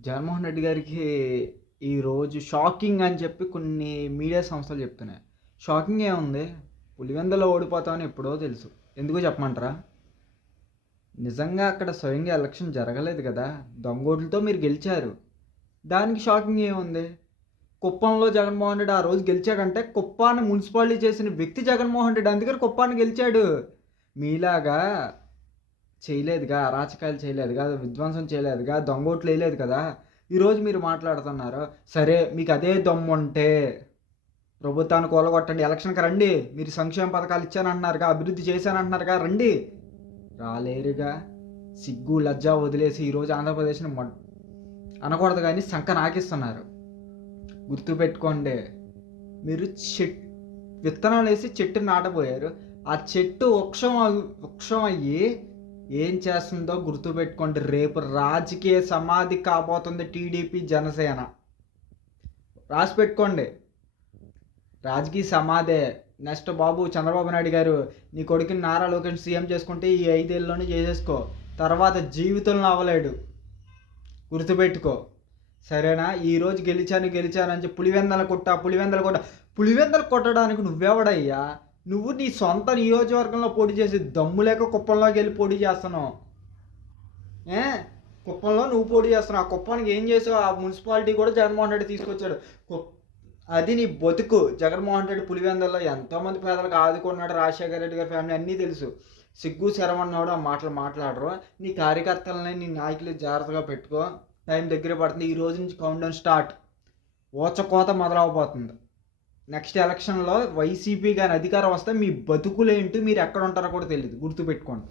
జగన్మోహన్ రెడ్డి గారికి ఈరోజు షాకింగ్ అని చెప్పి కొన్ని మీడియా సంస్థలు చెప్తున్నాయి. షాకింగ్ ఏముంది? పులివెందులో ఓడిపోతామని ఎప్పుడో తెలుసు. ఎందుకో చెప్పమంటారా? నిజంగా అక్కడ స్వయంగా ఎలక్షన్ జరగలేదు కదా! దొంగోట్లతో మీరు గెలిచారు. దానికి షాకింగ్ ఏముంది? కుప్పంలో జగన్మోహన్ రెడ్డి ఆ రోజు గెలిచాడంటే కుప్పాన్ని మున్సిపాలిటీ చేసిన వ్యక్తి జగన్మోహన్ రెడ్డి. అందుకని కుప్పాన్ని గెలిచాడు. మీలాగా చేయలేదుగా, అరాచకాలు చేయలేదుగా, విధ్వంసం చేయలేదుగా, దొంగోట్లు వేయలేదు కదా! ఈరోజు మీరు మాట్లాడుతున్నారు. సరే మీకు అదే దమ్ముంటే ప్రభుత్వాన్ని కూలగొట్టండి, ఎలక్షన్‌కి రండి. మీరు సంక్షేమ పథకాలు ఇచ్చానంటున్నారుగా, అభివృద్ధి చేశానంటున్నారుగా, రండి. రాలేరుగా. సిగ్గు, లజ్జ వదిలేసి ఈరోజు ఆంధ్రప్రదేశ్‌ని అనకూడదు గానీ సంక నాకిస్తున్నారు. గుర్తుపెట్టుకోండి. మీరు విత్తనాలేసి చెట్టుని నాటబోయారు. ఆ చెట్టు వృక్షం అయ్యి ఏం చేస్తుందో గుర్తుపెట్టుకోండి. రేపు రాజకీయ సమాధి కాబోతుంది టీడీపీ, జనసేన. రాసి పెట్టుకోండి. రాజకీయ సమాధే. నెక్స్ట్ బాబు చంద్రబాబు నాయుడు గారు, నీ కొడుకుని నారా లోకేష్ సీఎం చేసుకుంటే ఈ 5 ఏళ్ళలోనే చేసేసుకో. తర్వాత జీవితంలో అవ్వలేడు. గుర్తుపెట్టుకో. సరేనా? ఈరోజు గెలిచాను అని చెప్పి పులివెందలు కొట్టడానికి నువ్వెవడయ్యా? నువ్వు నీ సొంత నియోజకవర్గంలో పోటీ చేసి దమ్ము లేక కుప్పంలోకి వెళ్ళి పోటీ చేస్తున్నావు. కుప్పంలో నువ్వు పోటీ చేస్తున్నావు. ఆ కుప్పానికి ఏం చేసావు? ఆ మున్సిపాలిటీ కూడా జగన్మోహన్ రెడ్డి తీసుకొచ్చాడు. అది నీ బతుకు. జగన్మోహన్ రెడ్డి పులివెందుల్లో ఎంతోమంది పేదలకు ఆదుకున్నాడు. రాజశేఖర రెడ్డి గారి ఫ్యామిలీ అన్నీ తెలుసు. సిగ్గు శరమన్నాడు ఆ మాటలు మాట్లాడరు. నీ కార్యకర్తలని, నీ నాయకులు జాగ్రత్తగా పెట్టుకో. టైం దగ్గర పడుతుంది. ఈ రోజు నుంచి కౌంట్ డౌన్ స్టార్ట్. ఓచకోత మొదలవబోతుంది. నెక్స్ట్ ఎలక్షన్లో వైసీపీ కానీ అధికారం వస్తే మీ బతుకులేంటి, మీరు ఎక్కడ ఉంటారో కూడా తెలియదు. గుర్తుపెట్టుకోండి.